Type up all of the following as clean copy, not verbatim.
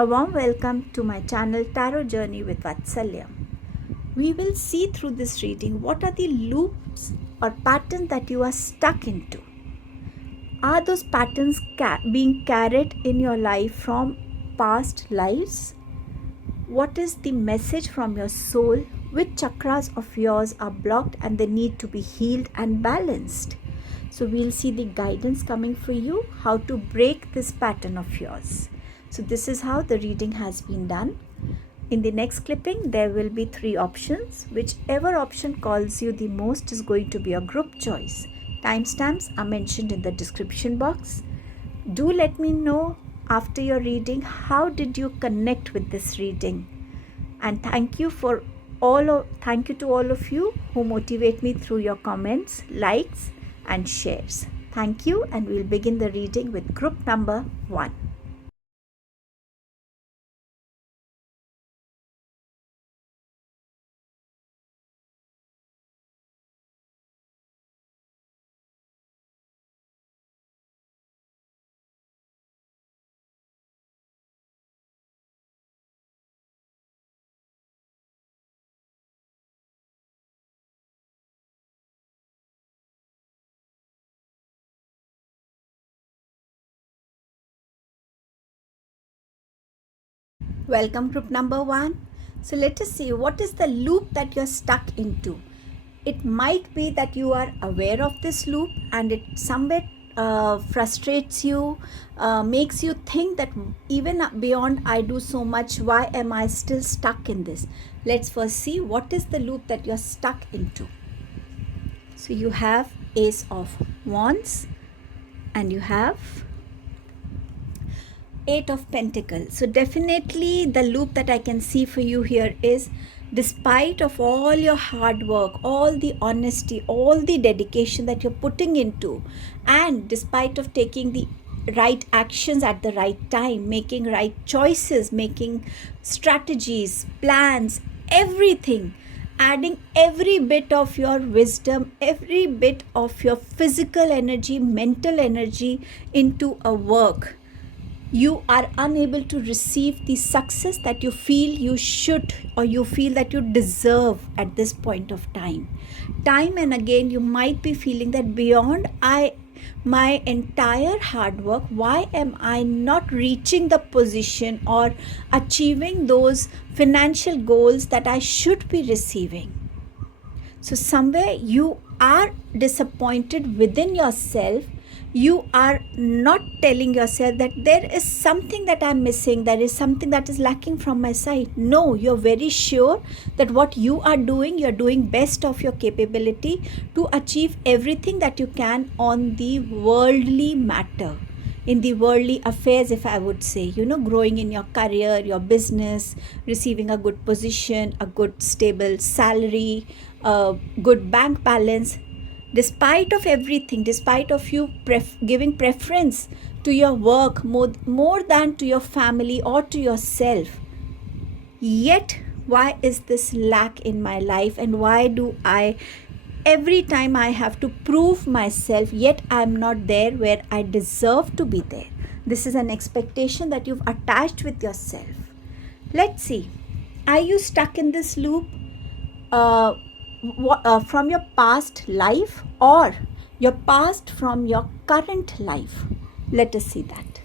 A warm welcome to my channel Tarot Journey with Vatsalya. We will see through this reading what are the loops or patterns that you are stuck into. Are those patterns being carried in your life from past lives? What is the message from your soul? Which chakras of yours are blocked and they need to be healed and balanced? So we'll see the guidance coming for you, how to break this pattern of yours. So this is how the reading has been done. In the next clipping, there will be 3 options. Whichever option calls you the most is going to be a group choice. Timestamps are mentioned in the description box. Do let me know after your reading, how did you connect with this reading? And thank you to all of you who motivate me through your comments, likes and shares. Thank you, and we'll begin the reading with group number 1. Welcome group number 1. So let us see what is the loop that you're stuck into. It might be that you are aware of this loop and it somewhere frustrates you, makes you think that even beyond I do so much, why am I still stuck in this? Let's first see what is the loop that you're stuck into. So you have Ace of Wands and you have 8 of Pentacles. So definitely the loop that I can see for you here is, despite of all your hard work, all the honesty, all the dedication that you're putting into, and despite of taking the right actions at the right time, making right choices, making strategies, plans, everything, adding every bit of your wisdom, every bit of your physical energy, mental energy into a work, you are unable to receive the success that you feel you should, or you feel that you deserve at this point of time. Time and again you might be feeling that beyond my entire hard work, why am I not reaching the position or achieving those financial goals that I should be receiving? So somewhere you are disappointed within yourself. You are not telling yourself that there is something that I'm missing, there is something that is lacking from my side. No, you're very sure that what you are doing, you're doing best of your capability to achieve everything that you can on the worldly matter, in the worldly affairs, if I would say, growing in your career, your business, receiving a good position, a good stable salary, a good bank balance. Despite of everything, despite of you giving preference to your work more than to your family or to yourself, yet why is this lack in my life, and why do I every time I have to prove myself, yet I'm not there where I deserve to be there? This is an expectation that you've attached with yourself. Let's see, are you stuck in this loop from your past life, or your past from your current life? Let us see that.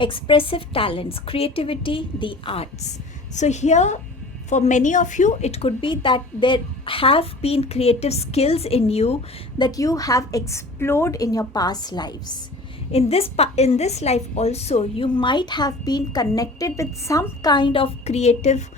Expressive talents, creativity, the arts. So here, for many of you, it could be that there have been creative skills in you that you have explored in your past lives. In this life also, you might have been connected with some kind of creative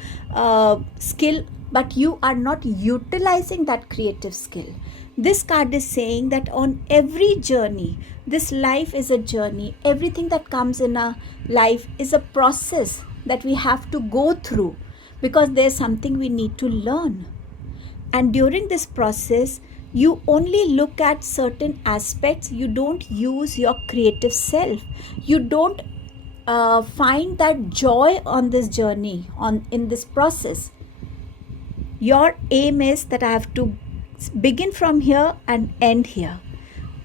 skill, but you are not utilizing that creative skill. This card is saying that on every journey, this life is a journey. Everything that comes in our life is a process that we have to go through, because there's something we need to learn. And during this process, you only look at certain aspects. You don't use your creative self. You don't find that joy on this journey, in this process. Your aim is that I have to begin from here and end here,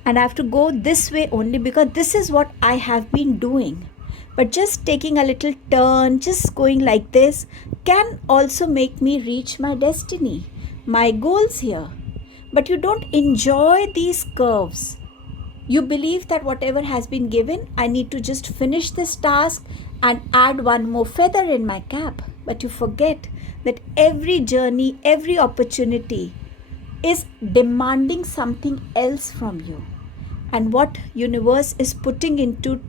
and I have to go this way only because this is what I have been doing. But just taking a little turn, just going like this, can also make me reach my destiny, my goals here. But you don't enjoy these curves. You believe that whatever has been given, I need to just finish this task and add one more feather in my cap. But you forget that every journey, every opportunity is demanding something else from you. And what universe is putting into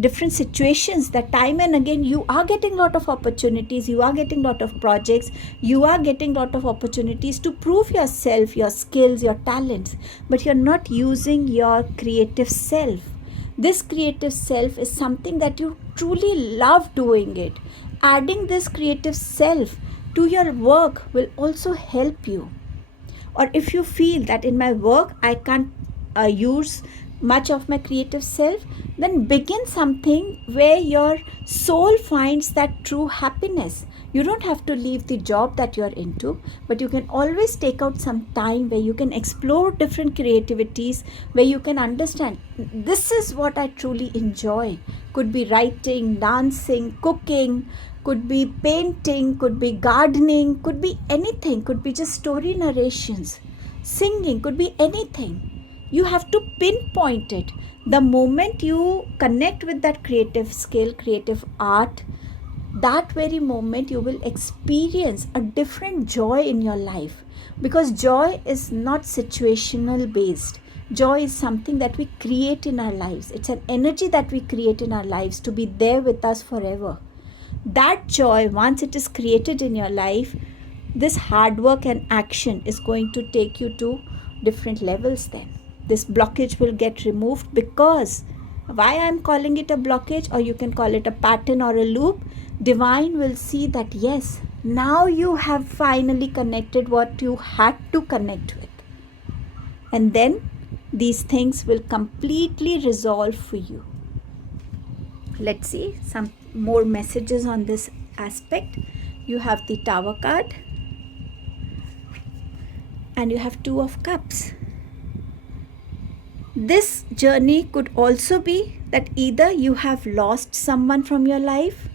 different situations, that time and again you are getting lot of opportunities, you are getting lot of projects, you are getting lot of opportunities to prove yourself, your skills, your talents, but you're not using your creative self. This creative self is something that you truly love doing it. Adding this creative self to your work will also help you. Or if you feel that in my work I can't use much of my creative self, then begin something where your soul finds that true happiness. You don't have to leave the job that you're into, but you can always take out some time where you can explore different creativities, where you can understand this is what I truly enjoy. Could be writing, dancing, cooking, could be painting, could be gardening, could be anything, could be just story narrations, singing, could be anything. You have to pinpoint it. The moment you connect with that creative skill, creative art, that very moment you will experience a different joy in your life, because joy is not situational based. Joy is something that we create in our lives. It's an energy that we create in our lives to be there with us forever. That joy, once it is created in your life, this hard work and action is going to take you to different levels. Then this blockage will get removed, because why I'm calling it a blockage, or you can call it a pattern or a loop, divine will see that yes, now you have finally connected what you had to connect with, and then these things will completely resolve for you. Let's see some more messages on this aspect. You have the Tower card and you have Two of Cups. This journey could also be that either you have lost someone from your life,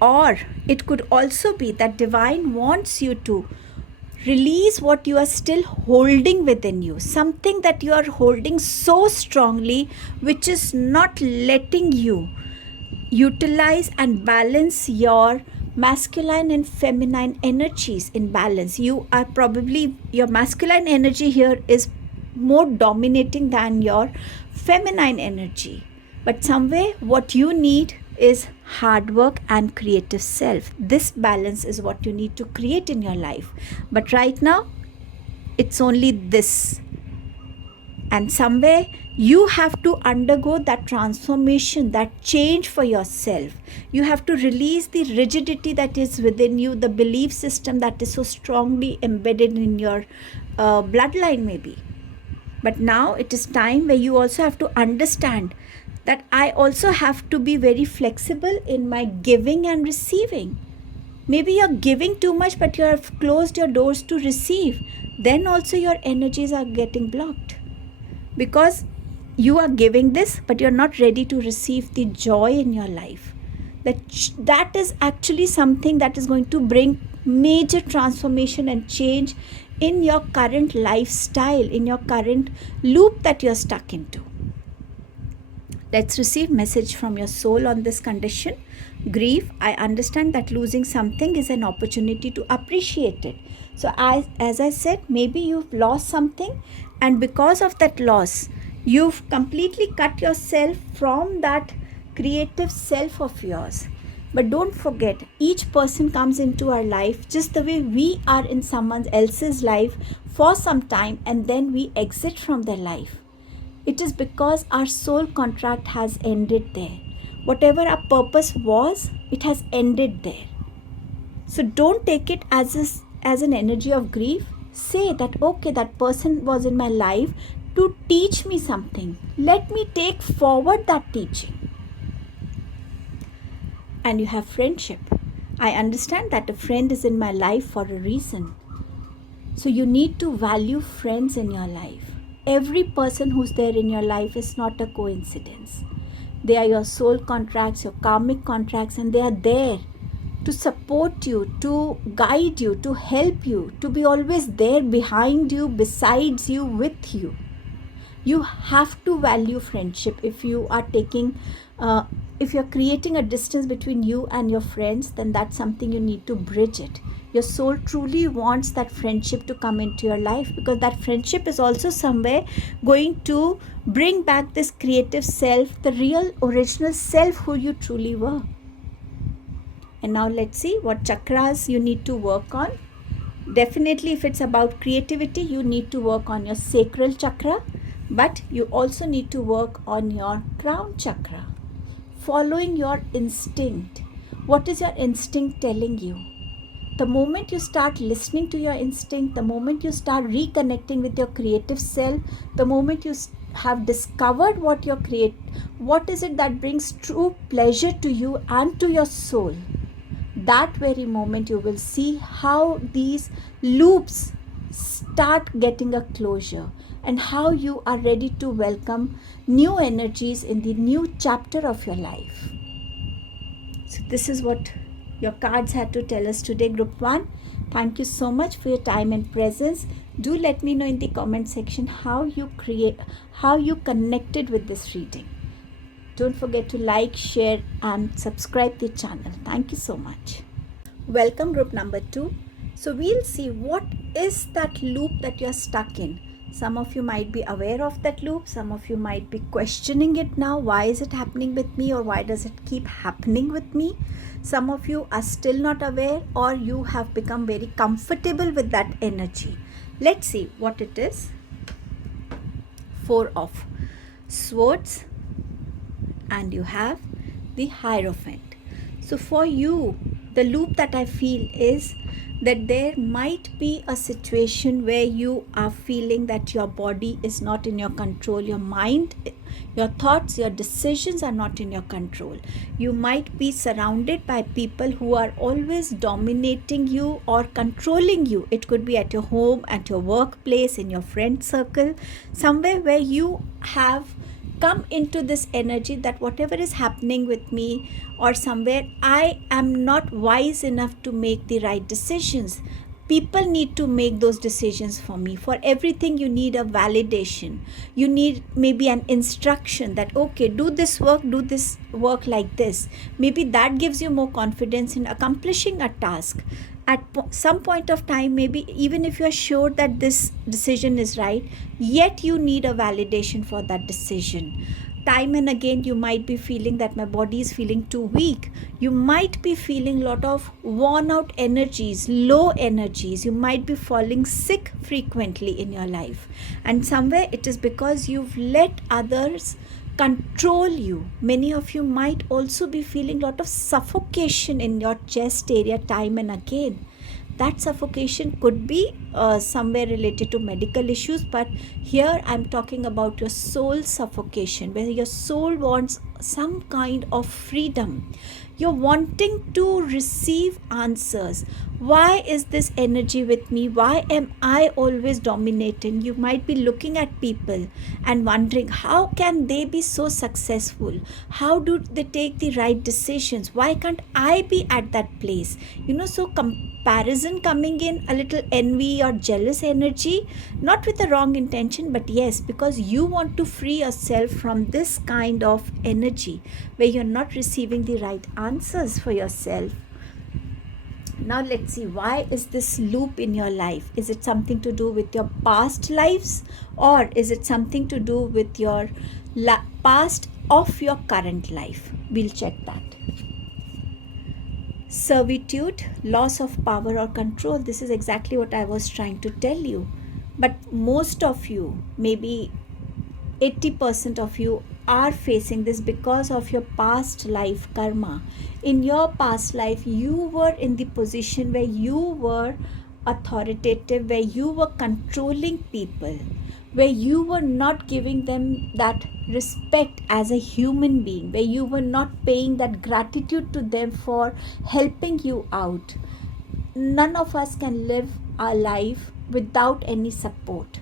or it could also be that divine wants you to release what you are still holding within you, something that you are holding so strongly, which is not letting you utilize and balance your masculine and feminine energies in balance. You are probably, your masculine energy here is more dominating than your feminine energy, but somewhere what you need is hard work and creative self. This balance is what you need to create in your life, but right now it's only this, and somewhere you have to undergo that transformation, that change for yourself. You have to release the rigidity that is within you, the belief system that is so strongly embedded in your bloodline maybe. But now it is time where you also have to understand that I also have to be very flexible in my giving and receiving. Maybe you're giving too much, but you have closed your doors to receive. Then also your energies are getting blocked, because you are giving this, but you're not ready to receive the joy in your life. That is actually something that is going to bring major transformation and change in your current lifestyle, in your current loop that you're stuck into. Let's receive message from your soul on this condition. Grief, I understand that losing something is an opportunity to appreciate it. So as I said, maybe you've lost something, and because of that loss, you've completely cut yourself from that creative self of yours. But don't forget, each person comes into our life just the way we are in someone else's life for some time, and then we exit from their life. It is because our soul contract has ended there. Whatever our purpose was, it has ended there. So don't take it as an energy of grief. Say that, okay, that person was in my life to teach me something. Let me take forward that teaching. And you have friendship. I understand that a friend is in my life for a reason. So you need to value friends in your life. every person who's there in your life is not a coincidence. They are your soul contracts, your karmic contracts, and they are there to support you, to guide you, to help you, to be always there behind you, besides you, with you. You have to value friendship. If you are if you're creating a distance between you and your friends, then that's something you need to bridge it. Your soul truly wants that friendship to come into your life, because that friendship is also somewhere going to bring back this creative self, the real original self who you truly were. And now let's see what chakras you need to work on. Definitely, if it's about creativity, you need to work on your sacral chakra, but you also need to work on your crown chakra. Following your instinct. What is your instinct telling you? The moment you start listening to your instinct, the moment you start reconnecting with your creative self, the moment you have discovered what is it that brings true pleasure to you and to your soul, that very moment you will see how these loops start getting a closure, and how you are ready to welcome new energies in the new chapter of your life. So this is what your cards had to tell us today, group 1. Thank you so much for your time and presence. Do let me know in the comment section how you connected with this reading. Don't forget to like, share and subscribe the channel. Thank you so much. Welcome, group number 2. So we'll see what is that loop that you're stuck in. Some of you might be aware of that loop. Some of you might be questioning it now. Why is it happening with me, or why does it keep happening with me? Some of you are still not aware, or you have become very comfortable with that energy. Let's see what it is. 4 of Swords, and you have the Hierophant. So for you, the loop that I feel is that there might be a situation where you are feeling that your body is not in your control, your mind, your thoughts, your decisions are not in your control. You might be surrounded by people who are always dominating you or controlling you. It could be at your home, at your workplace, in your friend circle, somewhere where you have come into this energy that whatever is happening with me, or somewhere I am not wise enough to make the right decisions. People need to make those decisions for me. For everything you need a validation. You need maybe an instruction that, okay, do this work like this. Maybe that gives you more confidence in accomplishing a task. At some point of time, maybe even if you are sure that this decision is right, yet you need a validation for that decision. Time and again, you might be feeling that my body is feeling too weak. You might be feeling a lot of worn out energies, low energies. You might be falling sick frequently in your life. And somewhere it is because you've let others control you. Many of you might also be feeling a lot of suffocation in your chest area time and again. That suffocation could be somewhere related to medical issues, but here I'm talking about your soul suffocation, where your soul wants some kind of freedom. You're wanting to receive answers. Why is this energy with me? Why am I always dominating? You might be looking at people and wondering, how can they be so successful? How do they take the right decisions? Why can't I be at that place? So comparison coming in, a little envy or jealous energy, not with the wrong intention, but yes, because you want to free yourself from this kind of energy where you're not receiving the right answers for yourself. Now let's see, why is this loop in your life? Is it something to do with your past lives, or is it something to do with your past of your current life? We'll check that. Servitude, loss of power or control. This is exactly what I was trying to tell you. But most of you, maybe 80% of you, are facing this because of your past life karma. In your past life, you were in the position where you were authoritative, where you were controlling people, where you were not giving them that respect as a human being, where you were not paying that gratitude to them for helping you out. None of us can live our life without any support.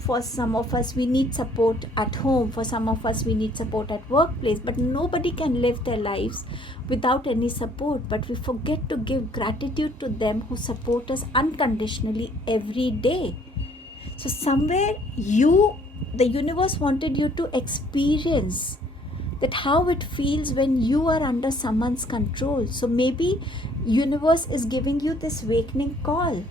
For some of us we need support at home, for some of us we need support at workplace, but nobody can live their lives without any support. But we forget to give gratitude to them who support us unconditionally every day. So somewhere the universe wanted you to experience that how it feels when you are under someone's control. So maybe universe is giving you this awakening call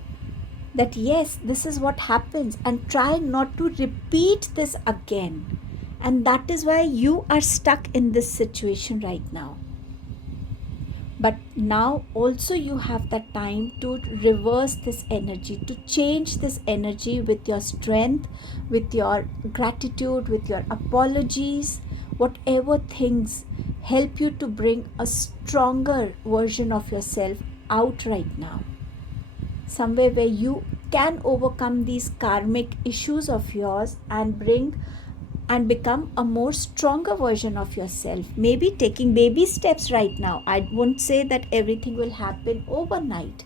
that yes, this is what happens, and try not to repeat this again. And that is why you are stuck in this situation right now. But now also you have the time to reverse this energy, to change this energy with your strength, with your gratitude, with your apologies, whatever things help you to bring a stronger version of yourself out right now. Somewhere where you can overcome these karmic issues of yours and bring and become a more stronger version of yourself. Maybe taking baby steps right now. I won't say that everything will happen overnight.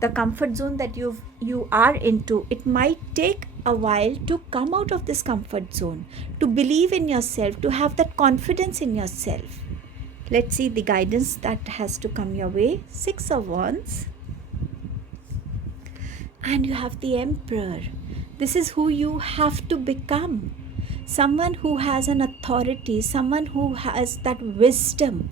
The comfort zone that you are into, it might take a while to come out of this comfort zone, to believe in yourself, to have that confidence in yourself. Let's see the guidance that has to come your way. 6 of Wands. And you have the Emperor. This is who you have to become. Someone who has an authority, someone who has that wisdom.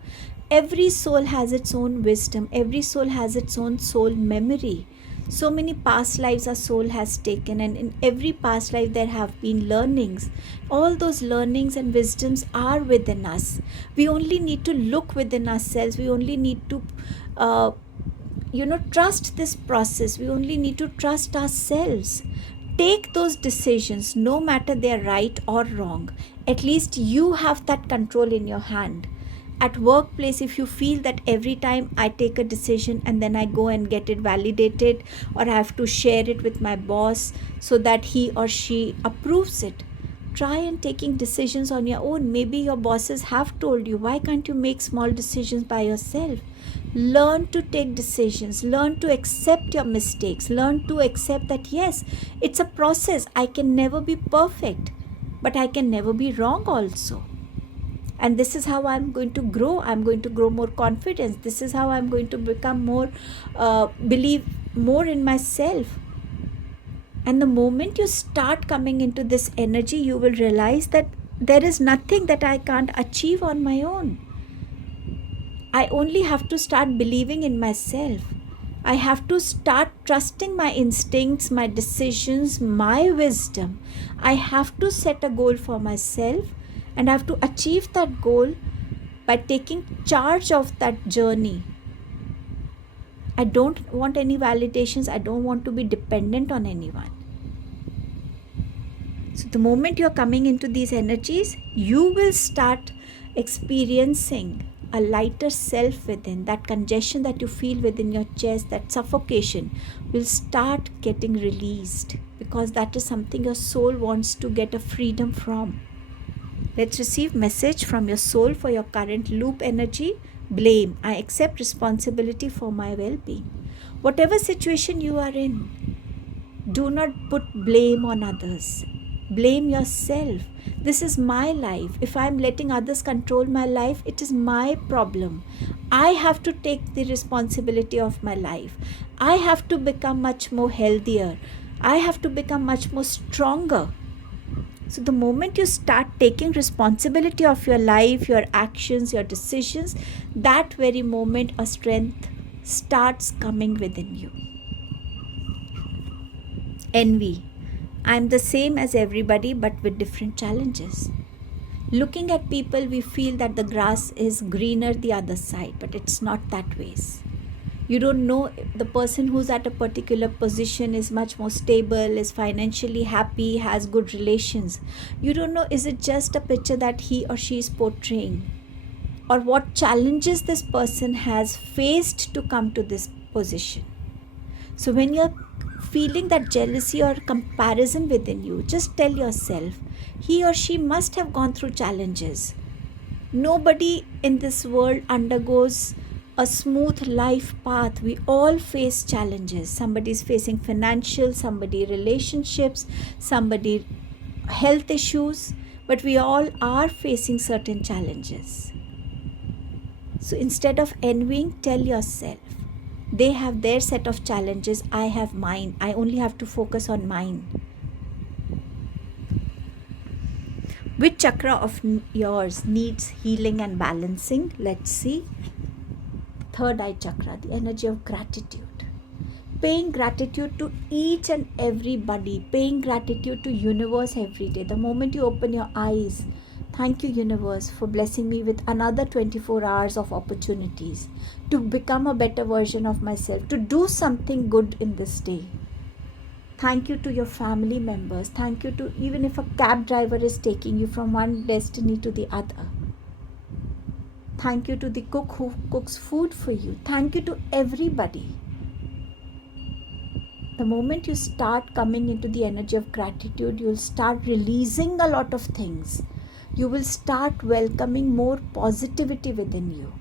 Every soul has its own wisdom. Every soul has its own soul memory. So many past lives our soul has taken, and in every past life there have been learnings. All those learnings and wisdoms are within us. We only need to look within ourselves. We only need to trust this process. We only need to trust ourselves. Take those decisions, no matter they're right or wrong. At least you have that control in your hand. At workplace, if you feel that every time I take a decision and then I go and get it validated, or I have to share it with my boss so that he or she approves it, try and taking decisions on your own. Maybe your bosses have told you, why can't you make small decisions by yourself? Learn to take decisions. Learn to accept your mistakes. Learn to accept that yes, it's a process. I can never be perfect, but I can never be wrong also. And this is how I'm going to grow. I'm going to grow more confidence. This is how I'm going to become more, believe more in myself. And the moment you start coming into this energy, you will realize that there is nothing that I can't achieve on my own. I only have to start believing in myself. I have to start trusting my instincts, my decisions, my wisdom. I have to set a goal for myself, and I have to achieve that goal by taking charge of that journey. I don't want any validations. I don't want to be dependent on anyone. So the moment you're coming into these energies, you will start experiencing a lighter self within. That congestion that you feel within your chest, that suffocation, will start getting released, because that is something your soul wants to get a freedom from. Let's receive message from your soul for your current loop energy. Blame. I accept responsibility for my well-being. Whatever situation you are in, do not put blame on others. Blame yourself. This is my life. If I'm letting others control my life, it is my problem. I have to take the responsibility of my life. I have to become much more healthier. I have to become much more stronger. So the moment you start taking responsibility of your life, your actions, your decisions, that very moment a strength starts coming within you. Envy. I'm the same as everybody, but with different challenges. Looking at people, we feel that the grass is greener the other side, but it's not that way. You don't know the person who's at a particular position is much more stable, is financially happy, has good relations. You don't know, is it just a picture that he or she is portraying? Or what challenges this person has faced to come to this position. So when you're feeling that jealousy or comparison within you, just tell yourself, he or she must have gone through challenges. Nobody in this world undergoes a smooth life path. We all face challenges. Somebody is facing financial, somebody relationships, somebody health issues, but we all are facing certain challenges. So instead of envying, tell yourself, they have their set of challenges, I have mine. I only have to focus on mine. Which chakra of yours needs healing and balancing? Let's see. Third eye chakra, the energy of gratitude. Paying gratitude to each and everybody, paying gratitude to universe every day. The moment you open your eyes, thank you universe for blessing me with another 24 hours of opportunities to become a better version of myself, to do something good in this day. Thank you to your family members. Thank you to, even if a cab driver is taking you from one destiny to the other. Thank you to the cook who cooks food for you. Thank you to everybody. The moment you start coming into the energy of gratitude, you'll start releasing a lot of things. You will start welcoming more positivity within you.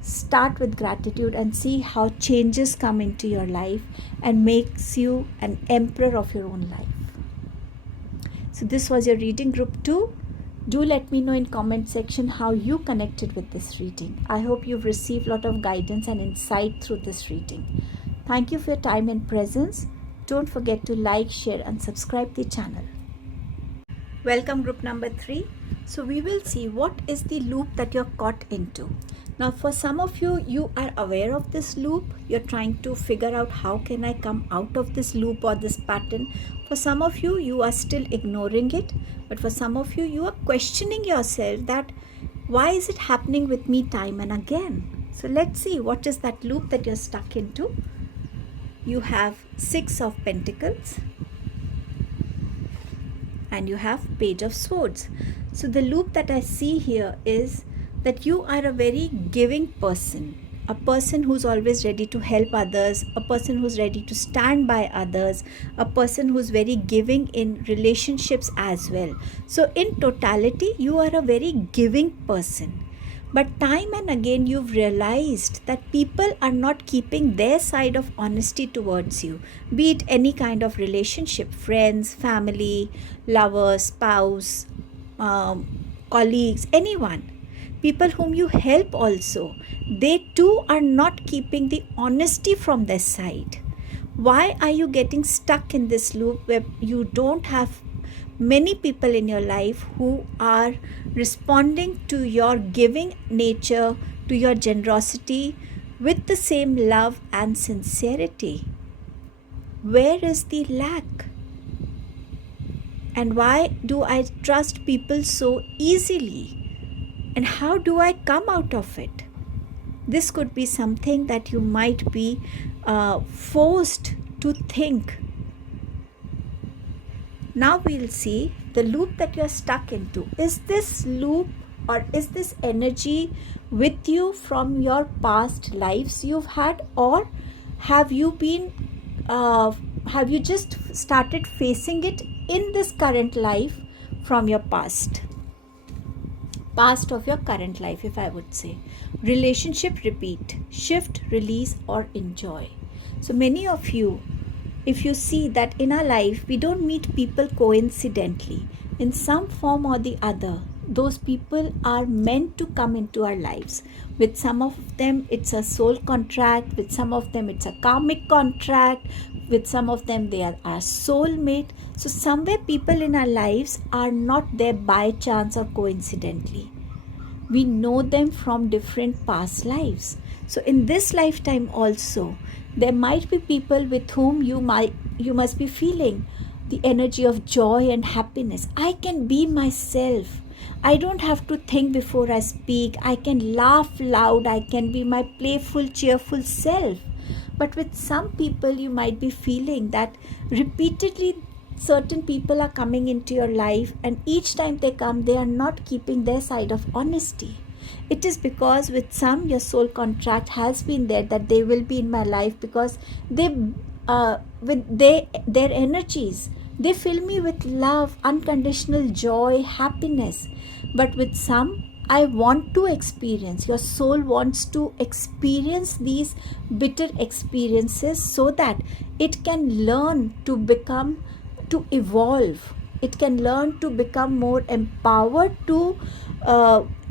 Start with gratitude and see how changes come into your life and makes you an emperor of your own life. So this was your reading group 2. Do let me know in comment section how you connected with this reading. I hope you've received a lot of guidance and insight through this reading. Thank you for your time and presence. Don't forget to like, share and subscribe the channel. Welcome group number 3. So we will see what is the loop that you're caught into. Now for some of you, you are aware of this loop. You're trying to figure out how can I come out of this loop or this pattern. For some of you, you are still ignoring it. But for some of you, you are questioning yourself that why is it happening with me time and again? So let's see what is that loop that you're stuck into. You have 6 of Pentacles and you have Page of Swords. So the loop that I see here is that you are a very giving person, a person who's always ready to help others, a person who's ready to stand by others, a person who's very giving in relationships as well. So in totality, you are a very giving person. But time and again, you've realized that people are not keeping their side of honesty towards you, be it any kind of relationship, friends, family, lover, spouse, colleagues, anyone. People whom you help also, they too are not keeping the honesty from their side. Why are you getting stuck in this loop where you don't have many people in your life who are responding to your giving nature, to your generosity with the same love and sincerity? Where is the lack? And why do I trust people so easily? And how do I come out of it? This could be something that you might be forced to think. Now we'll see the loop that you're stuck into. Is this loop or is this energy with you from your past lives you've had, or have you just started facing it in this current life from your past of your current life, if I would say? Relationship repeat, shift, release or enjoy. So many of you, if you see that in our life, we don't meet people coincidentally. In some form or the other, those people are meant to come into our lives. With some of them, it's a soul contract. With some of them, it's a karmic contract. With some of them, they are our soulmate. So somewhere people in our lives are not there by chance or coincidentally. We know them from different past lives. So in this lifetime also, there might be people with whom you must be feeling the energy of joy and happiness. I can be myself. I don't have to think before I speak. I can laugh loud. I can be my playful, cheerful self. But with some people, you might be feeling that repeatedly certain people are coming into your life, and each time they come, they are not keeping their side of honesty. It is because with some, your soul contract has been there that they will be in my life because their energies, they fill me with love, unconditional joy, happiness. But with some, I want to experience. Your soul wants to experience these bitter experiences so that it can learn to evolve. It can learn to become more empowered to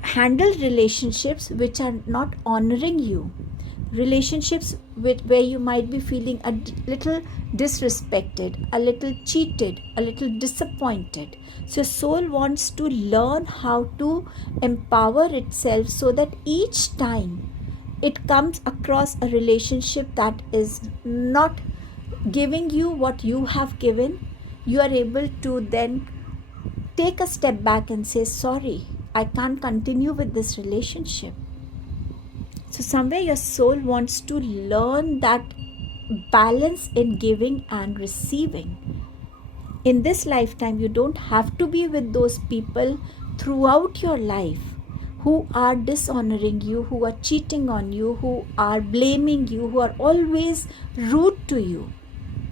handle relationships which are not honoring you, relationships where you might be feeling a little disrespected, a little cheated, a little disappointed. So soul wants to learn how to empower itself so that each time it comes across a relationship that is not giving you what you have given, you are able to then take a step back and say, sorry, I can't continue with this relationship. So somewhere your soul wants to learn that balance in giving and receiving. In this lifetime, you don't have to be with those people throughout your life who are dishonoring you, who are cheating on you, who are blaming you, who are always rude to you.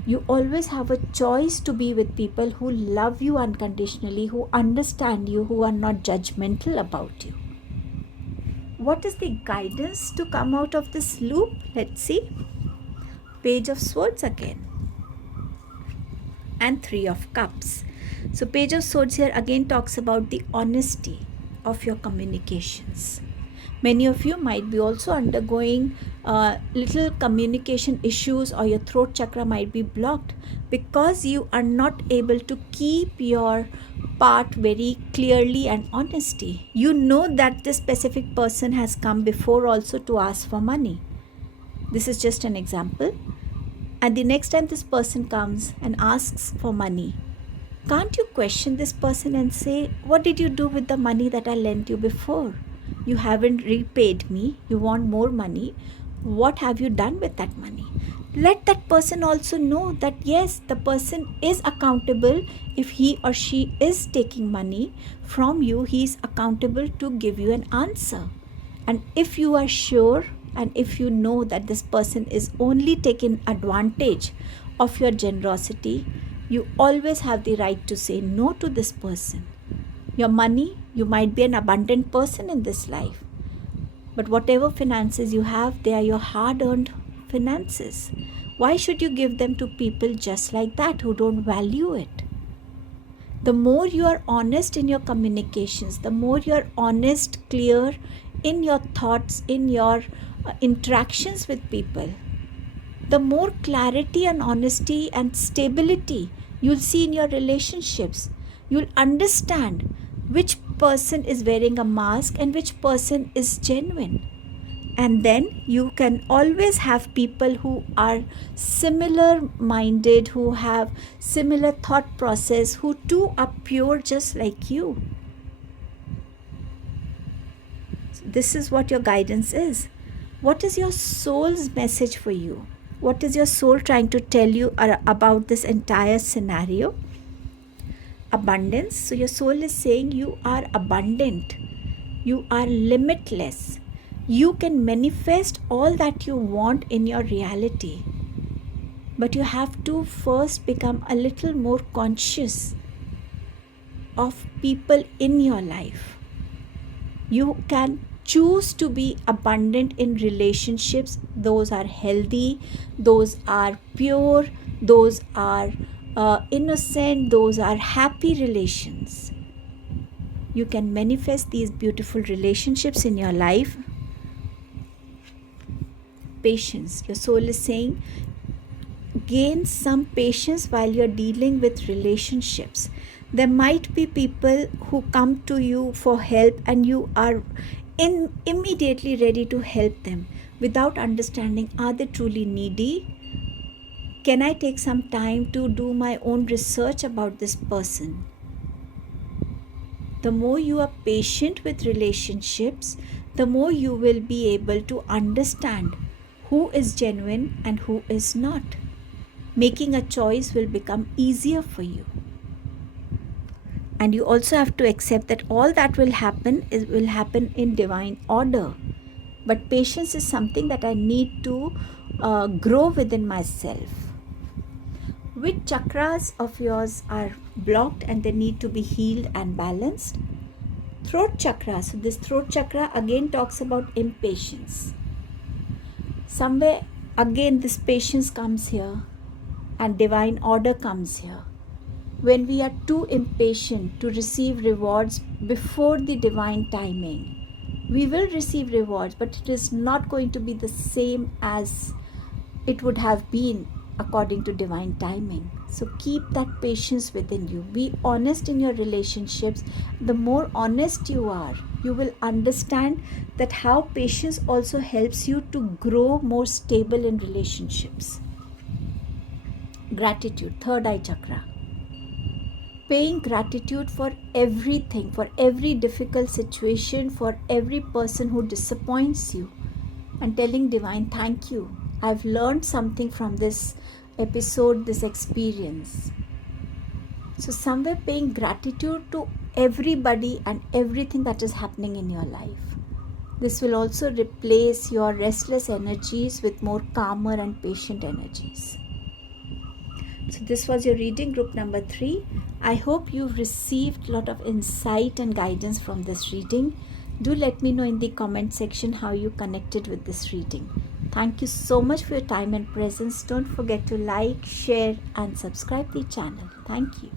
You always have a choice to be with people who love you unconditionally, who understand you, who are not judgmental about you. What is the guidance to come out of this loop? Let's see. Page of Swords again. And Three of Cups. So Page of Swords here again talks about the honesty of your communications. Many of you might be also undergoing little communication issues, or your throat chakra might be blocked because you are not able to keep your part very clearly and honesty. You know that this specific person has come before also to ask for money. This is just an example. And the next time this person comes and asks for money, can't you question this person and say, what did you do with the money that I lent you before? You haven't repaid me. You want more money. What have you done with that money? Let that person also know that yes, the person is accountable. If he or she is taking money from you, he is accountable to give you an answer. And if you are sure and if you know that this person is only taking advantage of your generosity, you always have the right to say no to this person. Your money, you might be an abundant person in this life, but whatever finances you have, they are your hard-earned finances. Why should you give them to people just like that who don't value it? The more you are honest in your communications, the more you are honest, clear in your thoughts, in your interactions with people, the more clarity and honesty and stability you'll see in your relationships. You'll understand which person is wearing a mask and which person is genuine. And then you can always have people who are similar minded, who have similar thought process, who too are pure just like you. So this is what your guidance is. What is your soul's message for you? What is your soul trying to tell you about this entire scenario? Abundance. So your soul is saying you are abundant. You are limitless. You can manifest all that you want in your reality. But you have to first become a little more conscious of people in your life. You can choose to be abundant in relationships. Those are healthy, those are pure, those are innocent, those are happy relations. You can manifest these beautiful relationships in your life. Patience. Your soul is saying gain some patience while you're dealing with relationships. There might be people who come to you for help and you are immediately ready to help them without understanding, are they truly needy? Can I take some time to do my own research about this person? The more you are patient with relationships, the more you will be able to understand who is genuine and who is not. Making a choice will become easier for you. And you also have to accept that all that will happen in divine order. But patience is something that I need to grow within myself. Which chakras of yours are blocked and they need to be healed and balanced? Throat chakra. So this throat chakra again talks about impatience. Somewhere again this patience comes here and divine order comes here. When we are too impatient to receive rewards before the divine timing, we will receive rewards, but it is not going to be the same as it would have been according to divine timing. So keep that patience within you. Be honest in your relationships. The more honest you are, you will understand that how patience also helps you to grow more stable in relationships. Gratitude, third eye chakra. Paying gratitude for everything, for every difficult situation, for every person who disappoints you, and telling divine thank you. I've learned something from this episode, this experience. So somewhere paying gratitude to everybody and everything that is happening in your life. This will also replace your restless energies with more calmer and patient energies. So this was your reading, group number 3. I hope you received a lot of insight and guidance from this reading. Do let me know in the comment section how you connected with this reading. Thank you so much for your time and presence. Don't forget to like, share and subscribe the channel. Thank you.